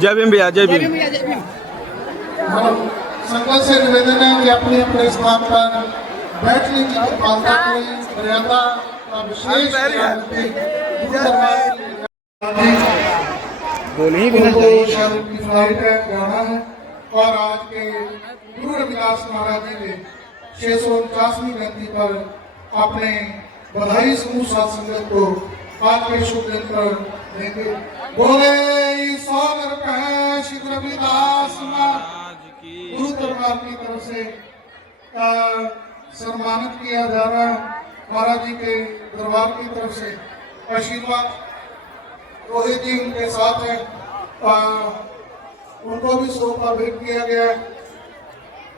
जय भीम भैया, जय भीम। संगत से निवेदन है कि अपने अपने स्थान पर बैठने की कृपालता करें। मर्यादा का विशेष ध्यान रखें। शाहरुख की फ्लाइट है, जाना है। और आज के गुरु रविदास महाराज जी के 649वीं जयंती पर अपने बधाई समूह साध संगत को आज के शुभ दिन पर देंगे। बोले 100 रुपए श्री रविदास गुरु दरबार की तरफ से सम्मानित किया जा रहा है। महाराज जी के दरबार की तरफ से आशीर्वाद रोहित जी उनके साथ हैं, उनको भी 100 का भेंट किया गया।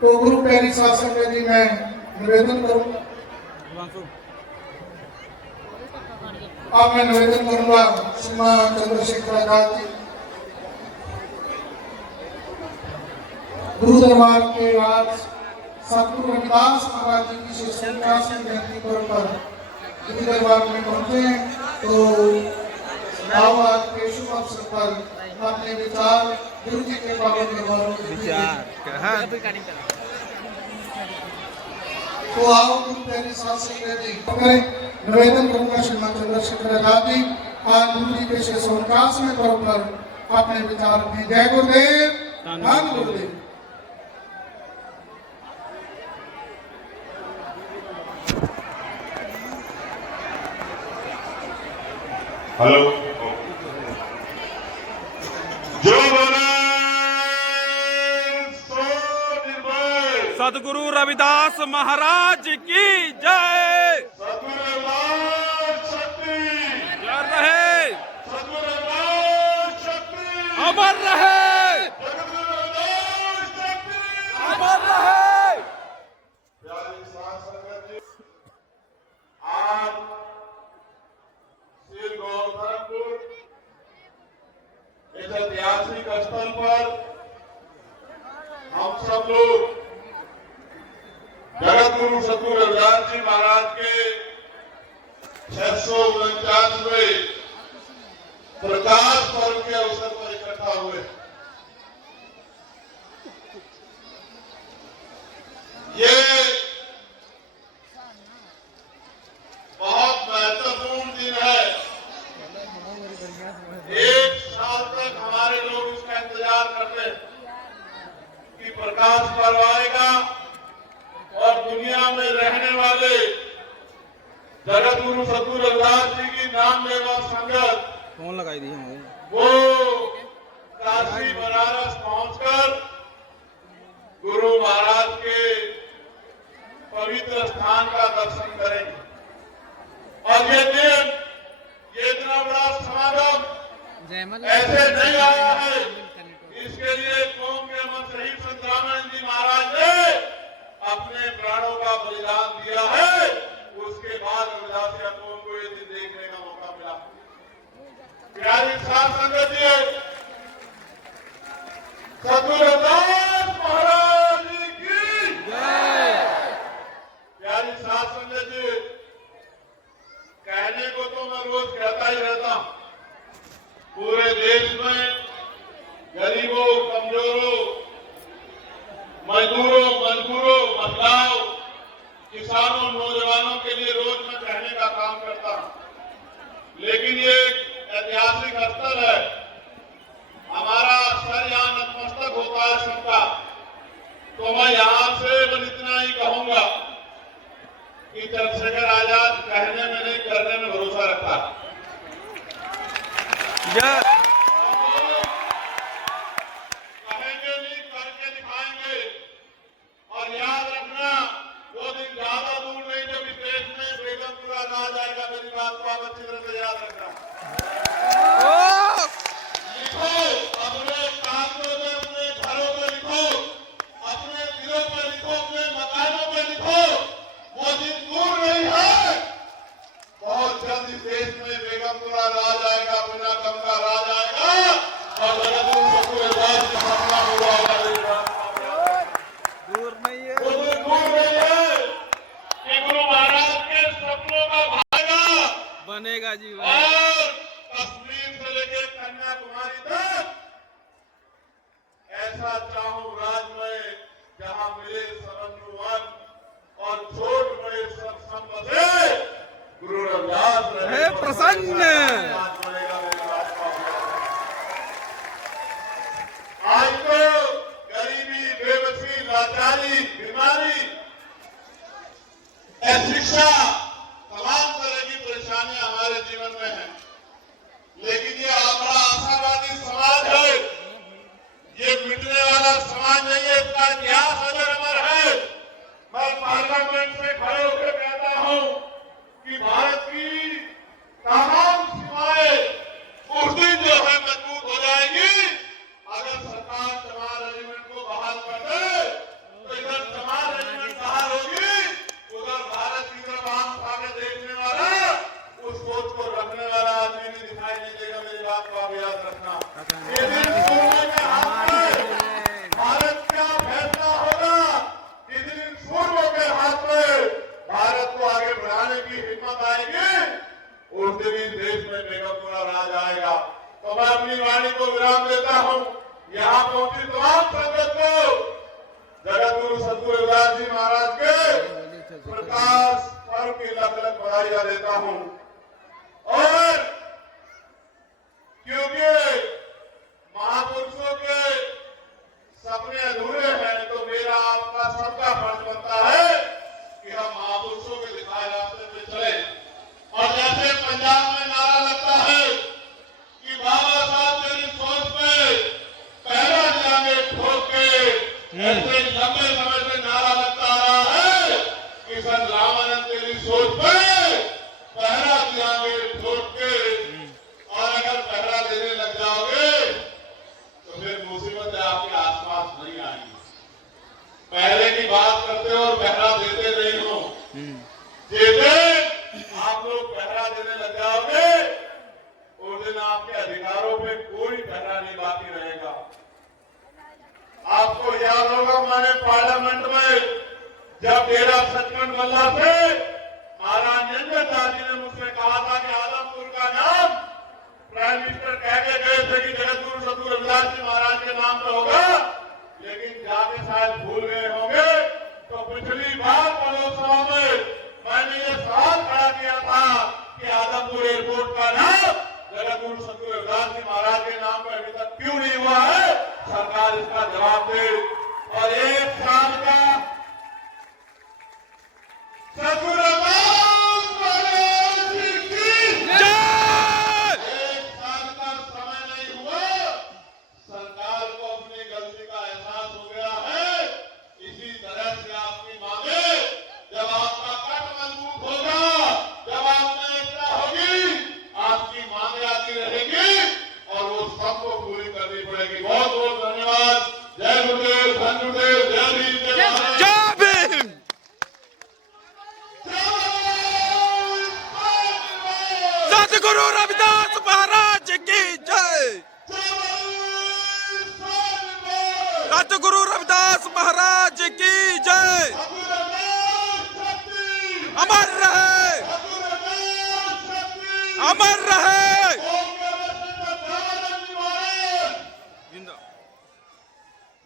तो गुरु प्यारी साध संगत जी मैं निवेदन करूंगा, अब मैं निवेदन करूंगा श्रीमान चंद्रशेखर आजाद जी गुरु दरबार के आज सतगुरु रविदास महाराज जी की 649वीं जयंती पर गुरु दरबार में पहुंचे हैं। तो आओ आज के शुभ अवसर पर अपने विचार गुरु जी के पावन दरबारों तो आओ गुरु प्यारे साध संगत जी निवेदन करूंगा श्रीमान चंद्रशेखर आजाद जी आज गुरु जी के 649वें पर्व पर अपने विचार रखें। जय गुरुदेव, धन गुरुदेव। हेलो, जो बोले सो निर्भय सदगुरु रविदास महाराज की जय। सद्गुरु रविदास शक्ति जय रहे, सद्गुरु रविदास शक्ति अमर रहे, सद्गुरु रविदास शक्ति अमर रहे। प्यारी साध संगत जी, आज श्री गौरखपुर इस ऐतिहासिक स्थल पर हम सब लोग जगत गुरु सतगुरु रविदास जी महाराज के 649वें प्रकाश पर्व के अवसर पर इकट्ठा हुए। ये बहुत महत्वपूर्ण दिन है। एक साल तक हमारे लोग उसका इंतजार करते हैं कि प्रकाश पर्व आएगा और दुनिया में रहने वाले जगत गुरु सतगुरु रविदास जी की नाम लेवा संगत फोन लगाई दी है वो काशी बनारस पहुंचकर गुरु महाराज के पवित्र स्थान का दर्शन करेंगे। और ये दिन, ये इतना बड़ा समागम ऐसे नहीं आया है। इसके लिए कौम के अमर शहीद संत रामानंद जी महाराज ने अपने प्राणों का बलिदान दिया है। उसके बाद रविदासिया कौम को ये दिन देखने का मौका मिला। प्यारी साध संगत जी, सतगुरु रविदास महाराज की जय। प्यारी साध संगत जी, कहने को तो मैं रोज कहता ही रहता हूं, पूरे देश में गरीबों, कमजोरों, मजदूरों, महिलाओं, किसानों, नौजवानों के लिए रोज मैं कहने का काम करता हूं। लेकिन ये ऐतिहासिक स्थल है, हमारा सर यहाँ नतमस्तक होता है सबका। तो मैं यहाँ से बस इतना ही कहूंगा कि चंद्रशेखर आजाद कहने में नहीं, करने में भरोसा रखता। कहेंगे नहीं, करके दिखाएंगे। और याद रखना, वो दिन ज्यादा दूर नहीं जब इस देश में बेगमपुरा राज आएगा। मेरी बात को आप अच्छी तरह से याद रखना। लिखो अपने कागजों में, अपने घरों में लिखो, अपने दिलों में लिखो, अपने मकानों में लिखो। वो दिन दूर नहीं है। बहुत जल्द इस देश में बेगमपुरा राज आएगा, बिना गम का राज आएगा। और जगतगुरु सतगुरु रविदास की सपना पूरा होगा। दूर नहीं है, वो दिन दूर नहीं है कि गुरु महाराज के सपनों का भागा बनेगा जी और कश्मीर से लेकर कन्याकुमारी तक ऐसा चाहूं राज में जहां मिले सबन और छोट बड़े सब संबंधे गुरु रविदास रहे प्रसन्न। राज बनेगा मेरी बात का। आज तो गरीबी, बेबसी, लाचारी, बीमारी, शिक्षा, तमाम तरह की परेशानियां हमारे जीवन में हैं, लेकिन ये हमारा आशावादी समाज है, ये मिटने वाला समाज नहीं है। इसका इतिहास अजर अमर है। मैं पार्लियामेंट से खड़े होकर कहता हूं कि भारत की तमाम सीमाएं उस दिन जो है मजबूत हो जाएगी अगर सरकार चमार रेजिमेंट को बहाल कर दे। तो इधर चमार रेजिमेंट बहाल होगी, उधर भारत की तरफ आंख उठा देखने वाला, उस सोच को रखने वाला आदमी भी दिखाई नहीं देगा। मेरी बात को आप याद रखना। ये दिन सूर्य के हाथ में भारत का फैसला होगा। इस दिन सूर्य के हाथ में भारत को आगे बढ़ाने की हिम्मत आएगी, उस दिन इस देश में बेगमपुरा राज आएगा। तो मैं अपनी वाणी को विराम देता हूं। यहाँ पहुंची तमाम संगत को जगत गुरु सतगुरु रविदास जी महाराज के प्रकाश पर्व की लख लख बधाइयां देता हूं। और क्योंकि महापुरुषों के सपने अधूरे हैं, तो मेरा आपका सबका फर्ज बनता है कि हम महापुरुषों के दिखाए रास्ते पे चले। और जैसे पंजाब में नारा लगता है कि बाबा साहब तेरी सोच पे पहला जाने ठोक के, ऐसे लंबे समय से नारा लगता आ रहा है कि संत रामानंद तेरी सोच पे पहरा दियागे ठोक के। और अगर पहरा देने लग जाओगे तो फिर मुसीबतें आपके आसपास नहीं आएंगी। पहले की बात करते हो और पहरा देते नहीं हो। जैसे आप लोग पहरा देने लग जाओगे उस दिन आपके अधिकारों पे कोई पहरा नहीं बाकी रहेगा। आपको याद होगा मैंने पार्लियामेंट में जब डेरा सचखंड मल्ला से महाराज नंदन जी ने मुझसे कहा था कि आदमपुर का नाम प्राइम मिनिस्टर कह के गए थे कि जगत गुरु सतगुरु रविदास जी महाराज के नाम पे होगा, लेकिन जाके शायद भूल गए होंगे। तो पिछली बार लोकसभा में मैंने ये सवाल खड़ा किया था कि आदमपुर एयरपोर्ट का नाम जगत गुरु सतगुरु रविदास जी महाराज के नाम पर अभी तक क्यों नहीं हुआ है, सरकार इसका जवाब दे। और एक साल का सतगुरु रविदास महाराज की जय। एक साल का समय नहीं हुआ, सरकार को अपनी गलती का एहसास हो गया है। इसी तरह से आपकी मांगे जब आपका कट मजबूत होगा, जब आप में एकता होगी, आपकी मांगे आती रहेगी और वो सबको पूरी करनी पड़ेगी। बहुत बहुत धन्यवाद। जय गुरुदेव, धन गुरुदेव, जय भीम, जय भारत। जय भीम। सतगुरु रविदास महाराज की जय। सतगुरु रविदास महाराज की जय। अमर रहे, अमर रहे।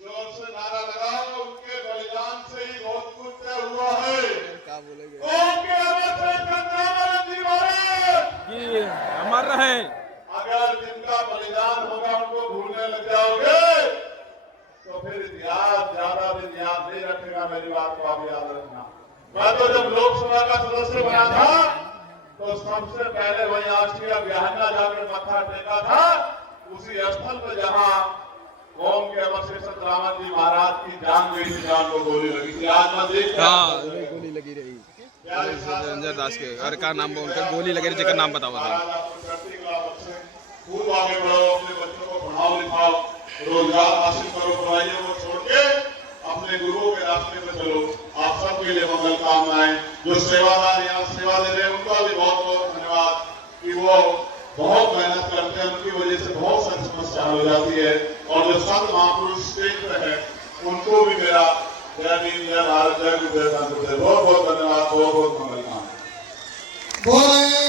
जोर से नारा लगाओ, उनके बलिदान से ही बहुत कुछ तय हुआ है। क्या बोलेंगे? अमर रहे। अगर जिनका बलिदान होगा उनको भूलने लग जाओगे तो फिर इतिहास ज्यादा दिन याद नहीं रखेगा। मेरी बात को आप याद रखना। मैं तो जब लोकसभा का सदस्य बना था तो सबसे पहले वही राष्ट्रीय बिहाना जाकर मत्था टेका था, उसी स्थल पर जहां कौम के अमर से संत रामानंद जी महाराज की जान गई थी, जान को गोली लगी थी। आज मैं देख गोली लगी रही रंजन दास के। अरे क्या नाम है उनका? गोली लगी रही, नाम बताओ। खूब आगे बढ़ो, अपने बच्चों को पढ़ाओ लिखाओ, रोजगार हासिल करो, पढ़ाइयों को छोड़ के अपने गुरुओं के रास्ते पे चलो। आप सबके लिए मंगल कामनाएं। जो सेवादार यहाँ सेवा दे रहे हैं उनका भी बहुत बहुत धन्यवाद कि वो बहुत मेहनत करते हैं, उनकी वजह से बहुत सारी समस्या हो जाती है। और जो संत महापुरुष स्टेज पे है उनको भी मेरा जय भीम, जय भारत, जय गुरुदेव, बहुत बहुत धन्यवाद, बहुत बहुत मंगल कामनाएं।